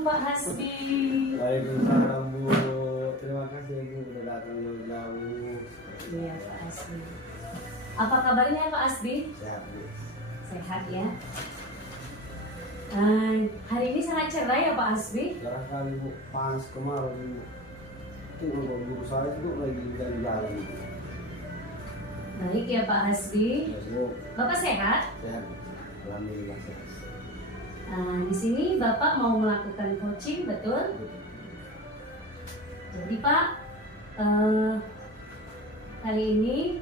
Assalamualaikum Pak Hasbi. Waalaikumsalam Bu. Terima kasih Bu sudah datang jauh-jauh. Iya Pak Hasbi. Apa kabarnya Pak Hasbi? Sehat Bu. Sehat ya. Hari ini sangat cerah ya Pak Hasbi. Cerah kali Bu. Panas kemarin Bu. Itu guru saya itu lagi jalan-jalan Bu. Baik ya Pak Hasbi. Yes, Bu. Bapak sehat? Sehat. Alhamdulillah sehat. Di sini Bapak mau melakukan coaching, betul? Jadi Pak, kali ini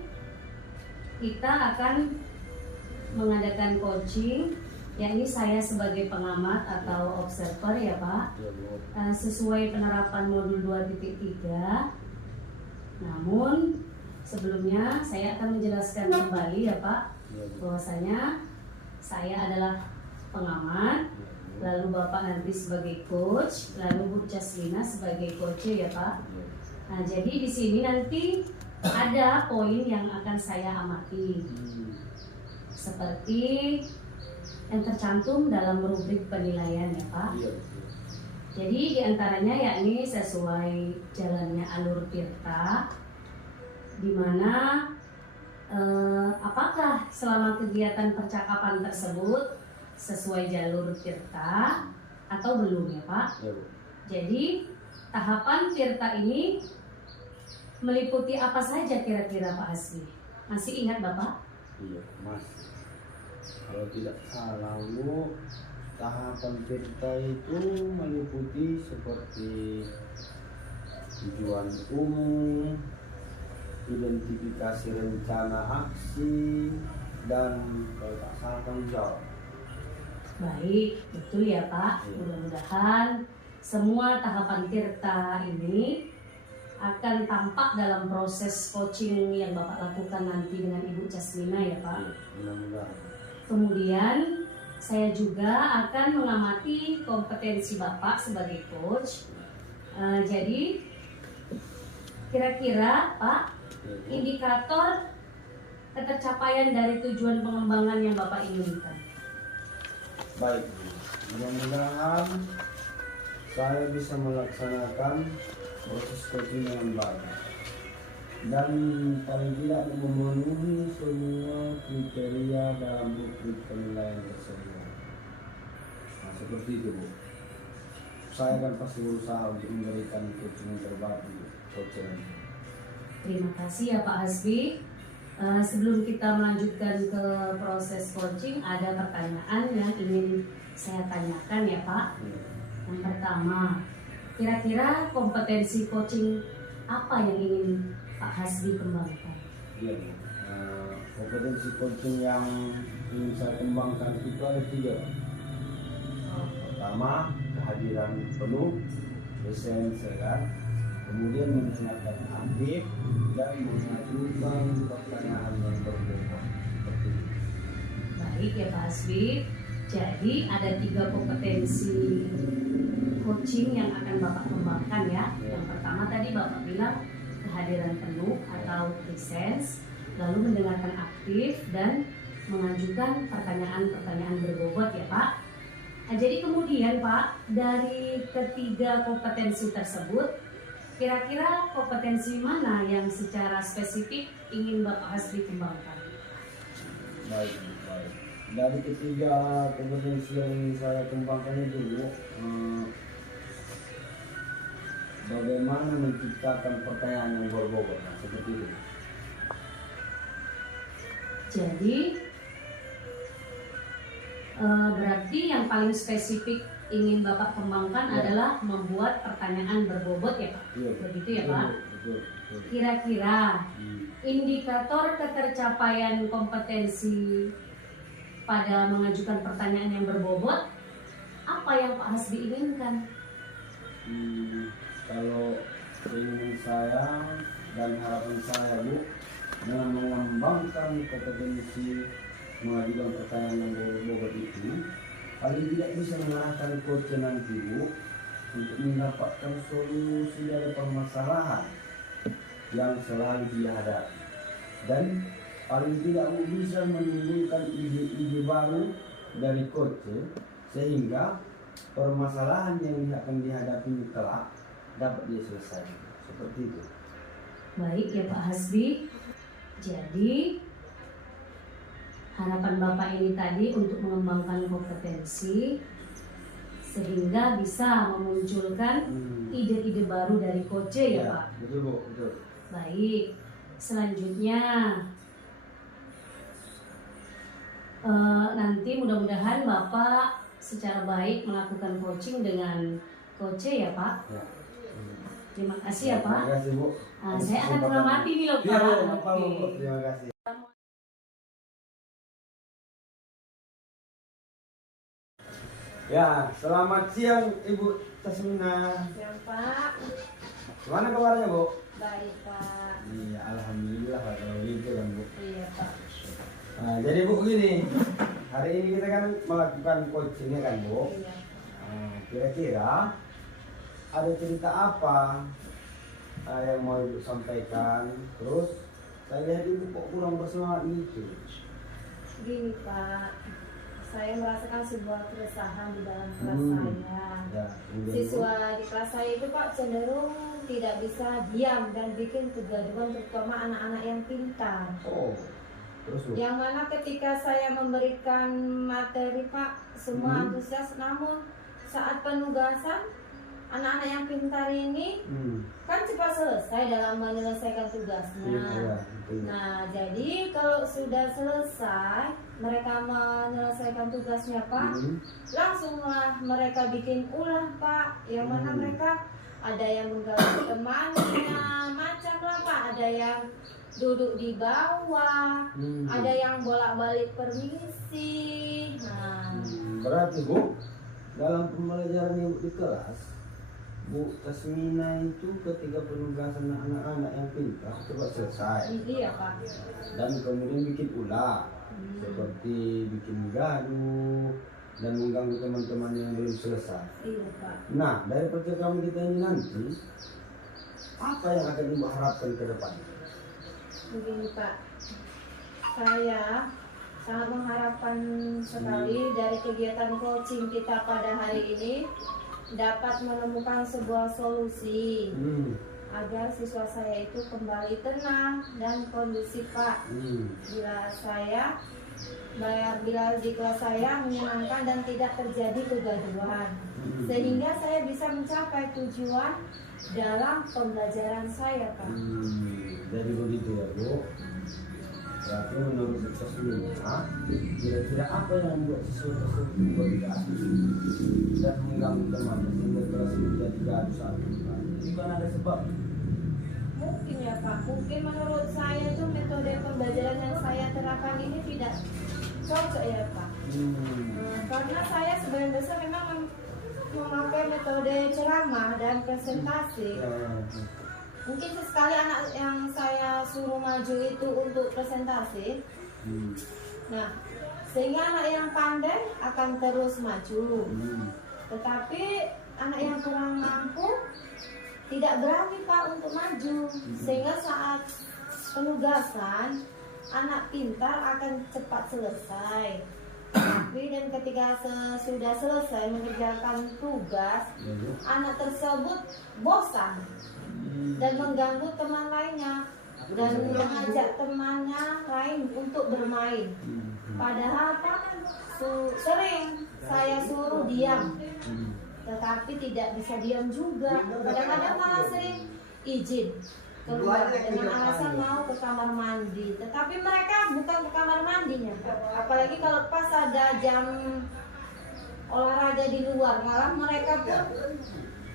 kita akan mengadakan coaching, yakni saya sebagai pengamat atau observer ya Pak, Iya Bu. sesuai penerapan modul 2.3. Namun sebelumnya saya akan menjelaskan kembali ya Pak, Iya Bu. bahwasanya saya adalah pengamat, lalu Bapak nanti sebagai coach, lalu Bu Caslina sebagai coach ya Pak. Iya. Nah, jadi di sini nanti ada poin yang akan saya amati, seperti yang tercantum dalam rubrik penilaian ya Pak. Iya Bu. Jadi diantaranya yakni sesuai jalannya alur tirta, di mana apakah selama kegiatan percakapan tersebut sesuai jalur tirta atau belum ya Pak? Iya Bu. Jadi tahapan tirta ini meliputi apa saja kira-kira Pak Hasbi? Masih ingat Bapak? Iya Mas. Kalau tidak salah Bu, tahapan kita itu meliputi seperti tujuan umum, identifikasi rencana aksi, dan kalau tak salah tanggung jawab. Baik, betul ya Pak. Iya. Mudah-mudahan semua tahapan tirta ini akan tampak dalam proses coaching yang Bapak lakukan nanti dengan Ibu Caslina ya Pak. Iya, mudah-mudahan. Kemudian saya juga akan mengamati kompetensi Bapak sebagai coach. Jadi kira-kira Pak, Iya, Bu. indikator ketercapaian dari tujuan pengembangan yang Bapak inginkan. Baik, Bu. Mudah-mudahan saya bisa melaksanakan proses coaching dengan baik dan paling tidak memenuhi semua kriteria dalam rubrik penilaian tersebut. Nah, seperti itu Bu. Saya akan pasti berusaha untuk memberikan coaching yang terbaik untuk coaching. Terima kasih ya Pak Hasbi. Sebelum kita melanjutkan ke proses coaching, ada pertanyaan yang ingin saya tanyakan ya Pak. Yang pertama, kira-kira kompetensi coaching apa yang ingin Pak Hasbi kembangkan? Iya, Bu. Kompetensi coaching yang ingin saya kembangkan itu ada 3. Pertama, kehadiran penuh, presence kan. Kemudian mendengarkan aktif dan mengajukan pertanyaan yang berbobot. Seperti itu. Baik ya Pak Hasbi. Jadi ada 3 kompetensi coaching yang akan Bapak kembangkan ya. Yang pertama tadi Bapak bilang kehadiran penuh atau presence, lalu mendengarkan aktif dan mengajukan pertanyaan-pertanyaan berbobot ya Pak. Nah, jadi kemudian Pak, dari ketiga kompetensi tersebut, kira-kira kompetensi mana yang secara spesifik ingin Bapak Hasbi kembangkan? Baik, baik. Dari ketiga kompetensi yang ingin saya kembangkan itu, bagaimana menciptakan pertanyaan yang berbobot, nah, seperti itu. Jadi berarti yang paling spesifik ingin Bapak kembangkan Ya. adalah membuat pertanyaan berbobot ya Pak? Iya, Bu. Begitu ya Betul, Pak? Betul, betul. Kira-kira indikator ketercapaian kompetensi pada mengajukan pertanyaan yang berbobot, apa yang Pak Hasbi inginkan? Kalau keinginan saya dan harapan saya Bu, dengan mengembangkan kompetensi mengajukan pertanyaan yang berbobot itu, paling tidak bisa mengarahkan coach nanti Bu untuk mendapatkan solusi dari permasalahan yang selalu dihadapi, dan paling tidak Bu bisa menimbulkan ide-ide baru dari coach sehingga permasalahan yang akan dihadapi kelak dapat diselesaikan. Seperti itu. Baik ya Pak Hasbi. Jadi harapan Bapak ini tadi untuk mengembangkan kompetensi sehingga bisa memunculkan ide-ide baru dari Koce ya Pak. Betul Bu, betul. Baik, selanjutnya nanti mudah-mudahan Bapak secara baik melakukan coaching dengan Koce ya Pak. Ya. Terima kasih ya Pak. Terima kasih Bu. Saya akan mengamati nih loh Pak. Iya Bu, Bapak, Bu. Oke. Terima kasih. Ya, selamat siang Ibu Tasmina. Siang Pak. Gimana kabarnya Bu? Baik Pak. Iya, alhamdulillah kalau gitu kan Bu. Iya Pak. Nah, jadi Bu gini, hari ini kita kan melakukan coachingnya kan Bu. Iya. Nah, kira-kira ada cerita apa yang mau Ibu sampaikan? Terus saya lihat Ibu kok kurang bersemangat gitu. Gini Pak, saya merasakan sebuah keresahan di dalam kelas saya. Ya, kemudian, Bu. Siswa di kelas saya itu Pak cenderung tidak bisa diam dan bikin kegaduhan, terutama anak-anak yang pintar. Oh, terus Bu. Yang mana ketika saya memberikan materi Pak, semua antusias, namun saat penugasan anak-anak yang pintar ini kan cepat selesai dalam menyelesaikan tugasnya. Iya, betul. Nah, jadi kalau sudah selesai mereka menyelesaikan tugasnya Pak, langsunglah mereka bikin ulah Pak. Yang mana mereka ada yang mengganggu temannya, macam lah Pak. Ada yang duduk di bawah, ada yang bolak-balik permisi. Nah, Berarti Bu, dalam pembelajaran Ibu di kelas, Bu Tasmina itu ketika penugasan anak-anak yang pintar cepat selesai iya Pak. dan kemudian bikin ulah seperti bikin gaduh dan mengganggu teman-teman yang belum selesai. Iya Pak. Nah, dari percakapan kita ini nanti apa yang akan Ibu harapkan ke depan? Begini Pak, saya sangat mengharapkan sekali dari kegiatan coaching kita pada hari ini dapat menemukan sebuah solusi agar siswa saya itu kembali tenang dan kondusif Pak. Bila di kelas saya menyenangkan dan tidak terjadi kegaduhan, sehingga saya bisa mencapai tujuan dalam pembelajaran saya Pak. Jadi begitu ya Bu. Berarti menurut Tasmina, kira-kira apa yang membuat siswa tersebut bergaduh dan mengganggu teman sehingga kelas ini jadi gaduh saat itu? Itu kan ada sebab. Mungkin ya Pak, mungkin menurut saya itu metode pembelajaran yang saya terapkan ini tidak cocok ya Pak. Karena saya sebagian besar memang memakai metode ceramah dan presentasi. Mungkin sesekali anak yang saya suruh maju itu untuk presentasi. Nah, sehingga anak yang pandai akan terus maju. Tetapi anak yang kurang mampu tidak berani Pak untuk maju. Sehingga saat penugasan anak pintar akan cepat selesai. Tapi dan ketika sudah selesai mengerjakan tugas, anak tersebut bosan dan mengganggu teman lainnya dan mengajak temannya lain untuk bermain. Padahal Pak sering saya suruh diam, tetapi tidak bisa diam juga. Kadang-kadang malah sering izin keluar dengan alasan mau ke kamar mandi, tetapi mereka bukan ke kamar mandinya Pak. Apalagi kalau pas ada jam olahraga di luar, malah mereka pun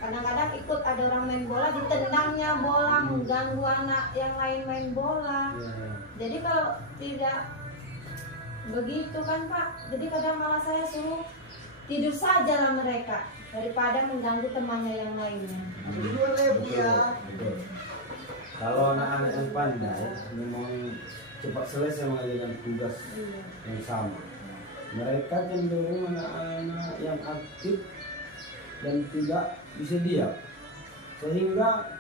kadang-kadang ikut ada orang main bola, ditendangnya bola, mengganggu anak yang lain main bola. Jadi kalau tidak begitu kan Pak, jadi kadang malah saya suruh tidur saja lah mereka daripada mengganggu temannya yang lainnya. Betul. Kalau anak-anak yang pandai memang cepat selesai mengerjakan tugas yang sama. Mereka cenderung anak-anak yang aktif dan tidak bisa diam, sehingga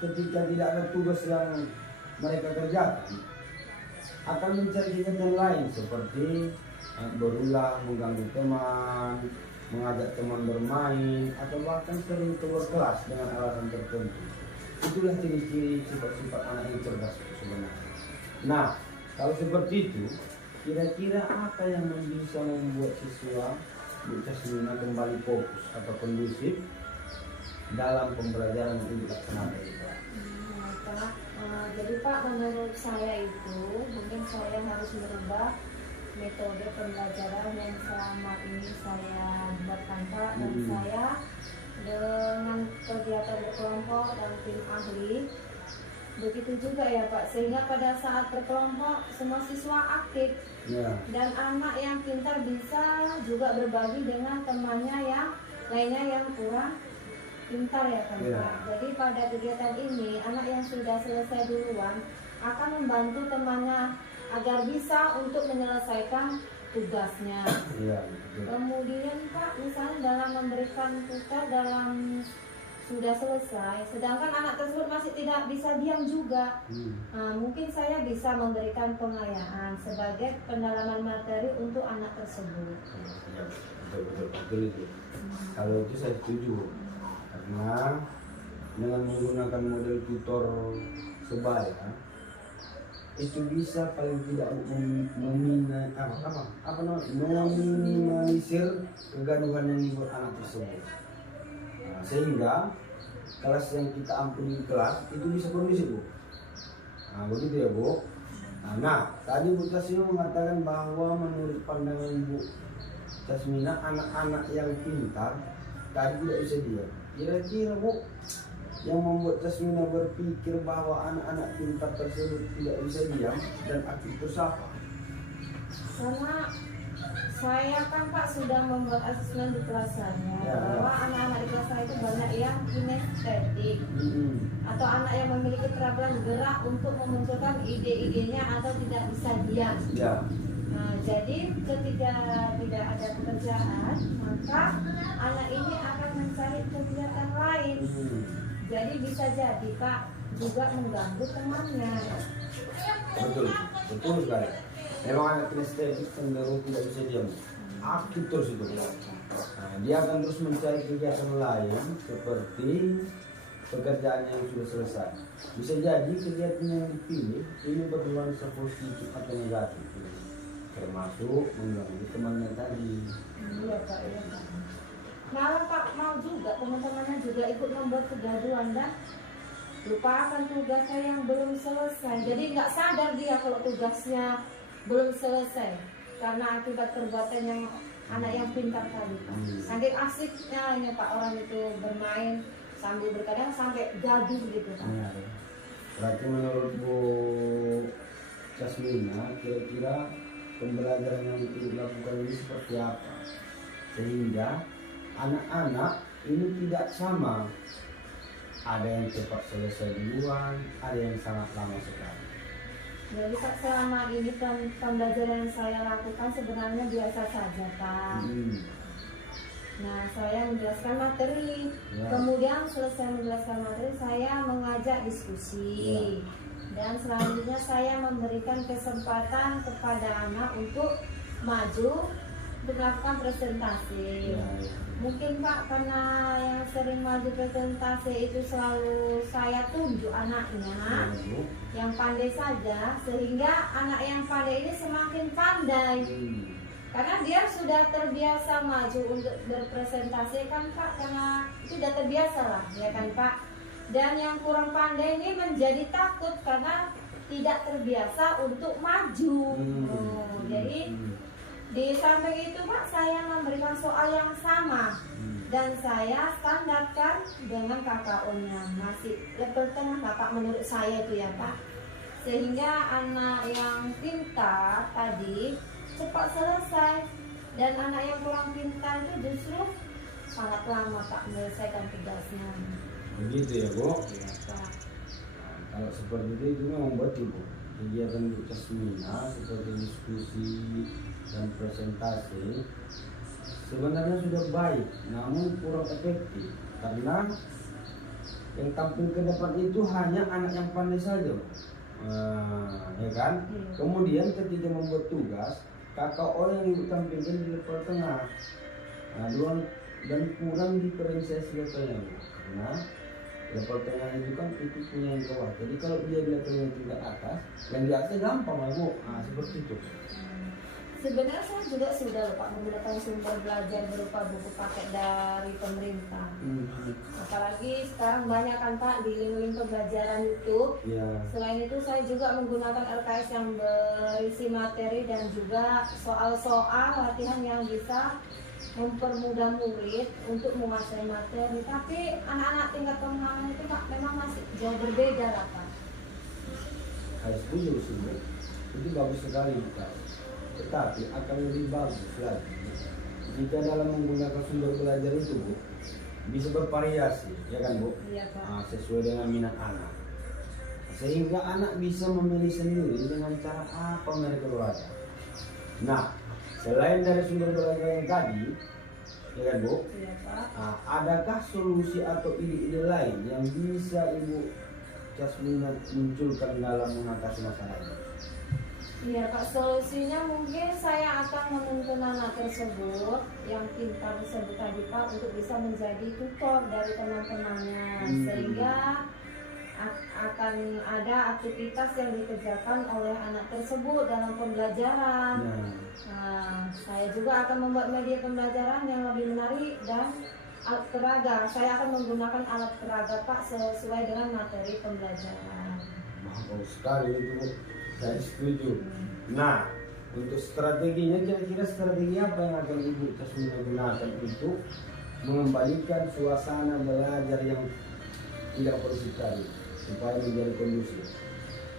ketika tidak ada tugas yang mereka kerjakan akan mencari kegiatan lain seperti berulang, mengganggu teman, mengajak teman bermain, atau bahkan sering keluar kelas dengan alasan tertentu. Itulah ciri-ciri sifat-sifat anak yang cerdas itu sebenarnya. Nah, kalau seperti itu, kira-kira apa yang bisa membuat siswa Bu Casmina kembali fokus atau kondusif dalam pembelajaran yang dilaksanakan di kelas? Pak, jadi Pak, menurut saya itu mungkin saya harus merubah metode pembelajaran yang selama ini saya buatkan Pak, dan saya dengan kegiatan berkelompok dan tim ahli begitu juga ya Pak, sehingga pada saat berkelompok semua siswa aktif dan anak yang pintar bisa juga berbagi dengan temannya yang lainnya yang kurang pintar ya kan Pak. Jadi pada kegiatan ini anak yang sudah selesai duluan akan membantu temannya agar bisa untuk menyelesaikan tugasnya. Kemudian Pak, misalnya dalam memberikan tugas dalam sudah selesai, sedangkan anak tersebut masih tidak bisa diam juga. Mungkin saya bisa memberikan pengayaan sebagai pendalaman materi untuk anak tersebut. Betul itu. Kalau itu saya setuju, karena dengan menggunakan model tutor sebaya itu bisa paling tidak meminimalisir kegaduhan yang dibuat anak tersebut. Sehingga kelas yang kita ampuni di kelas itu bisa kondusif, Bu. Begitu ya, Bu. Nah, tadi Bu Casmina mengatakan bahwa menurut pandangan Bu Casmina, anak-anak yang pintar tadi tidak bisa diam. Kira-kira, Bu, yang membuat Casmina berpikir bahwa anak-anak pintar tersebut tidak bisa diam dan aktif itu apa? Karena saya kan Pak sudah membuat asesmen di kelas saya, bahwa anak-anak di kelas saya itu banyak yang kinestetik atau anak yang memiliki keterampilan gerak untuk memunculkan ide-idenya atau tidak bisa diam. Nah, jadi ketika tidak ada pekerjaan, maka anak ini akan mencari kegiatan lain. Jadi bisa jadi Pak juga mengganggu temannya. Betul sekali. Memang anak kinestetik cenderung tidak bisa diam, aktif terus itu. Dia akan terus mencari kegiatan lain seperti pekerjaan yang sudah selesai. Bisa jadi kegiatan yang dipilih ini bernuansa positif atau negatif, termasuk mengganggu temannya tadi. Iya Pak, iya Pak. Malah Pak mau juga teman-temannya juga ikut membuat kegaduhan dan lupakan tugasnya yang belum selesai. Jadi nggak sadar dia kalau tugasnya belum selesai karena akibat perbuatan yang anak yang pintar tadi. Saking asiknya ini Pak orang itu bermain sambil berkadang sampai gaduh gitu Pak. Berarti menurut Bu Casmina, kira-kira pembelajaran yang dilakukan ini seperti apa sehingga anak-anak ini tidak sama, ada yang cepat selesai duluan, ada yang sangat lama sekali. Jadi Pak, selama ini pembelajaran yang saya lakukan sebenarnya biasa saja Pak. Nah, saya menjelaskan materi, kemudian selesai menjelaskan materi saya mengajak diskusi, dan selanjutnya saya memberikan kesempatan kepada anak untuk maju untuk melakukan presentasi. Mungkin Pak, karena yang sering maju presentasi itu selalu saya tunjuk anaknya yang pandai saja, sehingga anak yang pandai ini semakin pandai karena dia sudah terbiasa maju untuk berpresentasi kan Pak, karena itu sudah terbiasa lah ya kan Pak. Dan yang kurang pandai ini menjadi takut karena tidak terbiasa untuk maju. Jadi di samping itu Pak, saya memberikan soal yang sama dan saya standarkan dengan KKO-nya, masih level tengah lah Pak menurut saya itu ya Pak, sehingga anak yang pintar tadi cepat selesai dan anak yang kurang pintar itu justru sangat lama Pak menyelesaikan tugasnya. Begitu ya Bu? Ya, Pak. Kalau seperti itu memang betul Bu. Kegiatan Bu Casmina seperti diskusi dan presentasi sebenarnya sudah baik, namun kurang efektif karena yang tampil ke depan itu hanya anak yang pandai saja, ya kan? Kemudian ketika membuat tugas, KKO yang ditampilkan di level tengah, Nah, dan kurang diferensiasi levelnya Bu. Karena level tengah itu kan itu punya yang bawah. Jadi kalau dia di level yang tingkat atas, yang di atas gampang lah Bu. Nah, seperti itu. Sebenarnya saya juga sudah lupa menggunakan sumber belajar berupa buku paket dari pemerintah. Apalagi sekarang banyak kan Pak di link-link pembelajaran YouTube. Ya. Selain itu saya juga menggunakan LKS yang berisi materi dan juga soal-soal latihan yang bisa mempermudah murid untuk menguasai materi. Tapi anak-anak tingkat pemahaman itu Pak memang masih jauh berbeda lah Pak. Saya setuju sih Bu. Itu bagus sekali Pak. Tetapi akan lebih bagus lagi jika dalam menggunakan sumber belajar itu Bu bisa bervariasi, ya kan Bu? Iya Pak. Nah, sesuai dengan minat anak, sehingga anak bisa memilih sendiri dengan cara apa mereka belajar. Nah, selain dari sumber belajar yang tadi, ya kan Bu? Iya Pak. Nah, adakah solusi atau ide-ide lain yang bisa Ibu Casmina munculkan dalam mengatasi masalah ini? Iya Pak, solusinya mungkin saya akan menuntun anak tersebut yang pintar tersebut tadi Pak untuk bisa menjadi tutor dari teman-temannya sehingga akan ada aktivitas yang dikerjakan oleh anak tersebut dalam pembelajaran. Nah, saya juga akan membuat media pembelajaran yang lebih menarik dan alat peraga. Saya akan menggunakan alat peraga Pak sesuai dengan materi pembelajaran. Bagus sekali itu Bu. Saya setuju. Nah, untuk strateginya kira-kira strategi apa yang akan Ibu Casmina gunakan untuk mengembalikan suasana belajar yang tidak kondusif tadi supaya menjadi kondusif?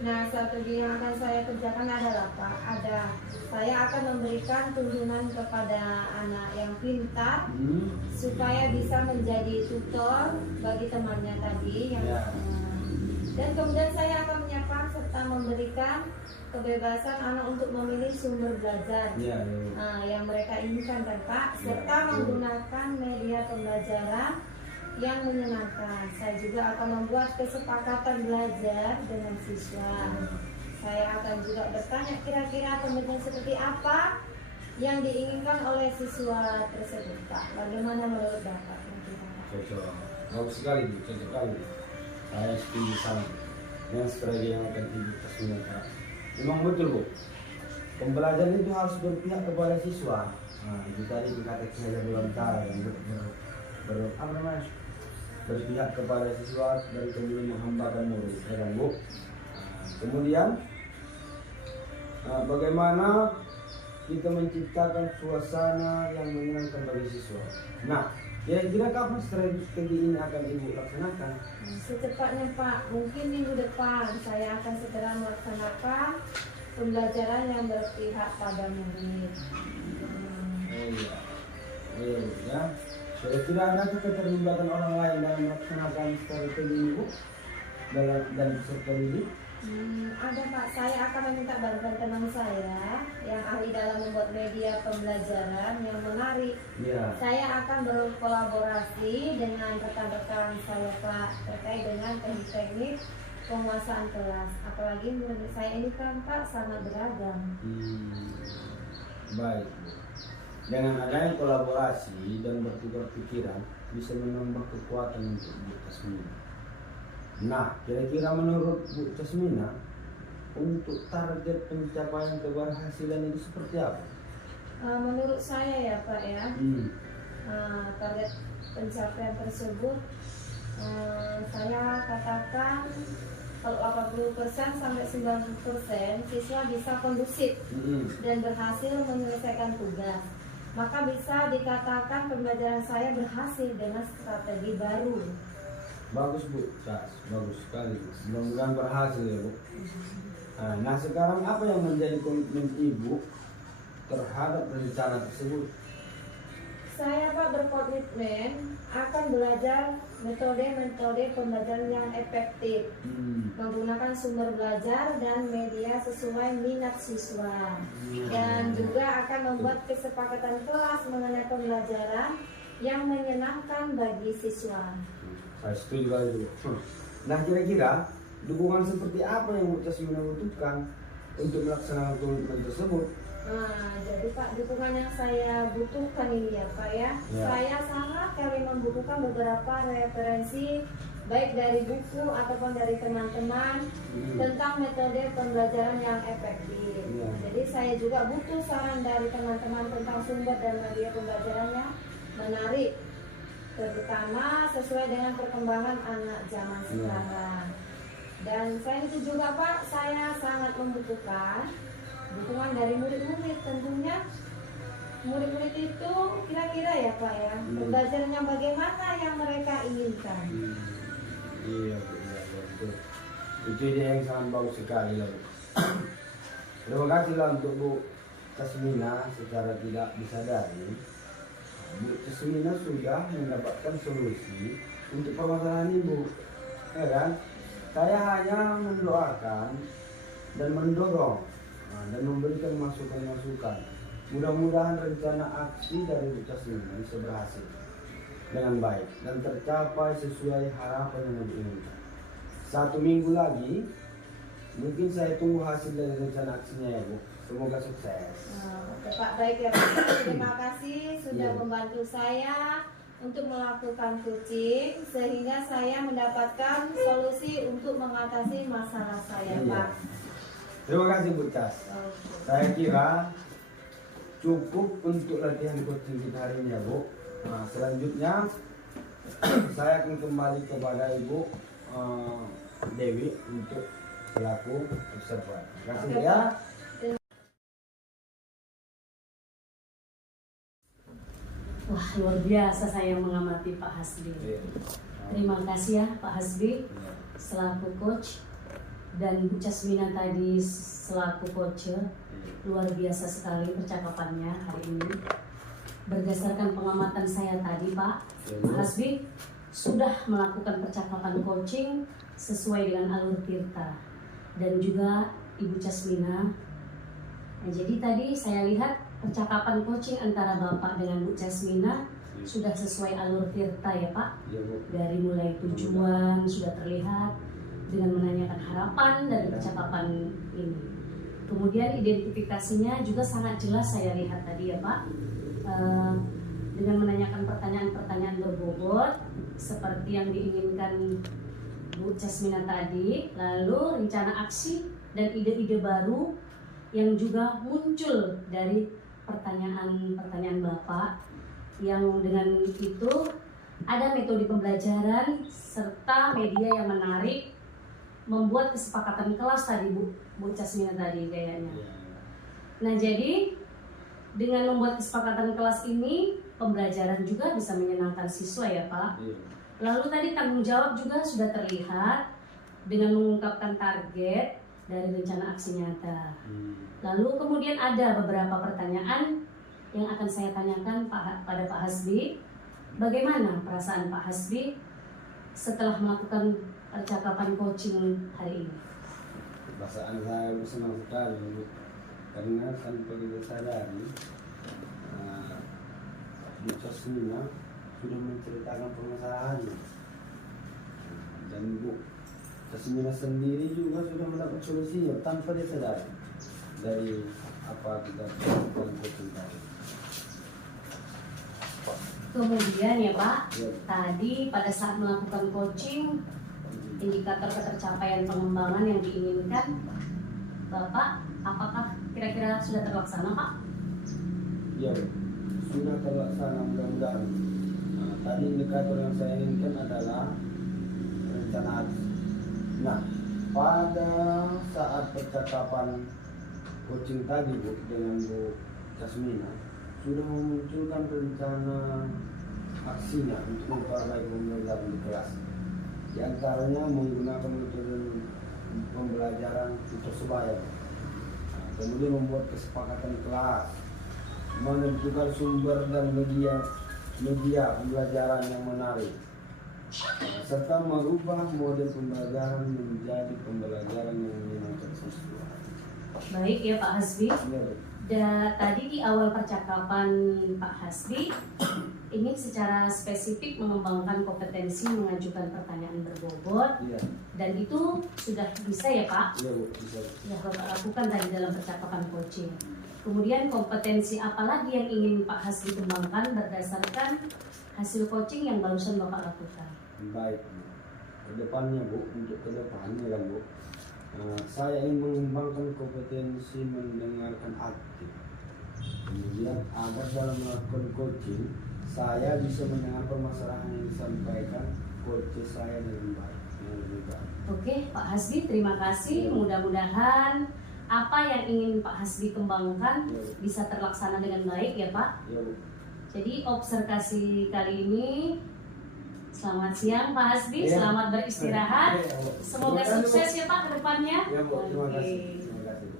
Nah, strategi yang akan saya kerjakan adalah Pak, saya akan memberikan tuntunan kepada anak yang pintar supaya bisa menjadi tutor bagi temannya tadi yang dan kemudian saya akan menyiapkan serta memberikan kebebasan anak untuk memilih sumber belajar yang mereka inginkan kan Pak, serta menggunakan media pembelajaran yang menyenangkan. Saya juga akan membuat kesepakatan belajar dengan siswa. Saya akan juga bertanya kira-kira pembelajaran seperti apa yang diinginkan oleh siswa tersebut Pak. Bagaimana menurut Bapak? Cocok. Bagus sekali Bu, cocok sekali. Saya setuju sama dengan strategi yang akan Ibu Casmina terapkan. Memang betul Bu, pembelajaran itu harus berpihak kepada siswa. Nah, itu tadi dikatakan saja belum cara yang berpihak kepada siswa dan kemudian menghambakan murid, ya kan Bu? Kemudian bagaimana kita menciptakan suasana yang menyenangkan bagi siswa. Nah, kira-kira kapan strategi ini akan Ibu laksanakan? Secepatnya Pak, mungkin minggu depan saya akan segera melaksanakan pembelajaran yang berpihak pada murid. Iya, ya. Kira-kira ada keterlibatan orang lain dalam melaksanakan strategi ini Bu? Dan peserta didik? Ada Pak, saya akan meminta bantuan teman saya yang ahli dalam membuat media pembelajaran yang menarik. Saya akan berkolaborasi dengan rekan-rekan saya Pak terkait dengan teknik-teknik penguasaan kelas. Apalagi menurut saya ini kan Pak sangat beragam. Baik. Dengan adanya kolaborasi dan bertukar pikiran bisa menambah kekuatan untuk Bu Casmina. Nah, kira-kira menurut Bu Casmina untuk target pencapaian keberhasilan itu seperti apa? Menurut saya ya Pak ya, target pencapaian tersebut saya katakan kalau 80% sampai 90% siswa bisa kondusif dan berhasil menyelesaikan tugas. Maka bisa dikatakan pembelajaran saya berhasil dengan strategi baru. Bagus Bu, bagus sekali. Mudah-mudahan berhasil ya Bu. Nah, sekarang apa yang menjadi komitmen Ibu terhadap rencana tersebut? Saya Pak berkomitmen akan belajar metode-metode pembelajaran yang efektif, menggunakan sumber belajar dan media sesuai minat siswa, dan juga akan membuat kesepakatan kelas mengenai pembelajaran yang menyenangkan bagi siswa. Saya setuju kali itu. Nah, kira-kira dukungan seperti apa yang Bu Casmina butuhkan untuk melaksanakan komitmen tersebut? Nah, jadi Pak, dukungan yang saya butuhkan ini ya Pak ya. Ya. Saya sangat kali membutuhkan beberapa referensi baik dari buku ataupun dari teman-teman tentang metode pembelajaran yang efektif. Ya. Jadi saya juga butuh saran dari teman-teman tentang sumber dan media pembelajaran yang menarik, terutama sesuai dengan perkembangan anak zaman sekarang. Dan selain itu juga Pak, saya sangat membutuhkan dukungan dari murid-murid. Tentunya murid-murid itu kira-kira ya Pak ya, pembelajaran yang bagaimana yang mereka inginkan. Iya, betul. Itu ide yang sangat bagus sekali lah, Bu. Terima kasih lah untuk Bu Tasmina. Secara tidak disadari, Bu Tasmina sudah mendapatkan solusi untuk permasalahan ini, Bu. Ya kan? Saya hanya mendoakan dan mendorong dan memberikan masukan-masukan. Mudah-mudahan rencana aksi dari Bu Tasmina bisa berhasil dengan baik dan tercapai sesuai harapan yang diinginkan. 1 minggu lagi, mungkin saya tunggu hasil dari rencana aksinya ya Bu. Semoga sukses. Oke Pak, baik ya Pak. Terima kasih sudah Iya. membantu saya untuk melakukan coaching sehingga saya mendapatkan solusi untuk mengatasi masalah saya Iya. Pak. Terima kasih Bu Tas. Oke. Saya kira cukup untuk latihan coaching kita hari ini ya Bu. Nah, selanjutnya saya akan kembali kepada Ibu Dewi untuk selaku observer. Terima kasih Oke, ya. Pak. Wah, luar biasa saya mengamati Pak Hasbi. Terima kasih ya Pak Hasbi selaku coach dan Bu Casmina tadi selaku coach. Luar biasa sekali percakapannya hari ini. Berdasarkan pengamatan saya tadi Pak Hasbi sudah melakukan percakapan coaching sesuai dengan alur Tirta dan juga Ibu Casmina. Nah, jadi tadi saya lihat percakapan coaching antara Bapak dengan Bu Casmina sudah sesuai alur Tirta ya Pak. Iya, Bu. Dari mulai tujuan sudah terlihat dengan menanyakan harapan dari percakapan ini. Kemudian identifikasinya juga sangat jelas saya lihat tadi ya Pak. Dengan menanyakan pertanyaan-pertanyaan berbobot seperti yang diinginkan Bu Casmina tadi, lalu rencana aksi dan ide-ide baru yang juga muncul dari pertanyaan-pertanyaan Bapak, yang dengan itu ada metode pembelajaran serta media yang menarik, membuat kesepakatan kelas tadi Bu Casmina tadi kayaknya. Nah, jadi dengan membuat kesepakatan kelas ini, pembelajaran juga bisa menyenangkan siswa ya Pak. Lalu tadi tanggung jawab juga sudah terlihat dengan mengungkapkan target dari rencana aksi nyata. Lalu kemudian ada beberapa pertanyaan yang akan saya tanyakan pada Pak Hasbi. Bagaimana perasaan Pak Hasbi setelah melakukan percakapan coaching hari ini? Perasaan saya senang sekali Bu. Karena tanpa kita sadari Bu Casmina sudah menceritakan permasalahannya dan Bu Casmina sendiri juga sudah melakukan solusinya tanpa dia sadari dari apa kita lakukan coaching tadi. Kemudian ya Pak, Ya. tadi pada saat melakukan coaching, indikator ketercapaian pengembangan yang diinginkan Bapak, apakah kira-kira sudah terlaksana Pak? Ya, sudah terlaksana mudah-mudahan. Nah, tadi indikator yang saya inginkan adalah rencana aksi. Nah, pada saat percakapan coaching tadi Bu dengan Bu Casmina sudah memunculkan rencana aksinya untuk memperbaiki pembelajaran di kelas. Di antaranya menggunakan metode pembelajaran Persebaya. Nah, kemudian membuat kesepakatan kelas, menentukan sumber dan media pembelajaran yang menarik, serta merubah model pembelajaran menjadi pembelajaran yang menyenangkan siswa. Baik ya Pak Hasbi. Ya, Tadi di awal percakapan Pak Hasbi ingin secara spesifik mengembangkan kompetensi mengajukan pertanyaan berbobot, iya, dan itu sudah bisa ya Pak, iya Bu, bisa. sudah Bapak lakukan tadi dalam percakapan coaching. Kemudian kompetensi apa lagi yang ingin Pak Hasbi kembangkan berdasarkan hasil coaching yang barusan Bapak lakukan? Baik, kedepannya Bu, untuk kedepannya kan Bu, saya ingin mengembangkan kompetensi mendengarkan aktif. Kemudian agar dalam melakukan coaching, saya bisa mendengar permasalahan yang disampaikan coach saya dengan baik, dengan lebih baik. Oke, Pak Hasbi, terima kasih. Mudah-mudahan apa yang ingin Pak Hasbi kembangkan bisa terlaksana dengan baik ya Pak. Ya Bu. Jadi observasi kali ini, selamat siang Pak Hasbi, Ya. selamat beristirahat. Ya, Bu. Semoga Terima kasih, Bu. sukses ya Pak ke depannya. Ya Bu, terima Oke. kasih. Terima kasih Bu.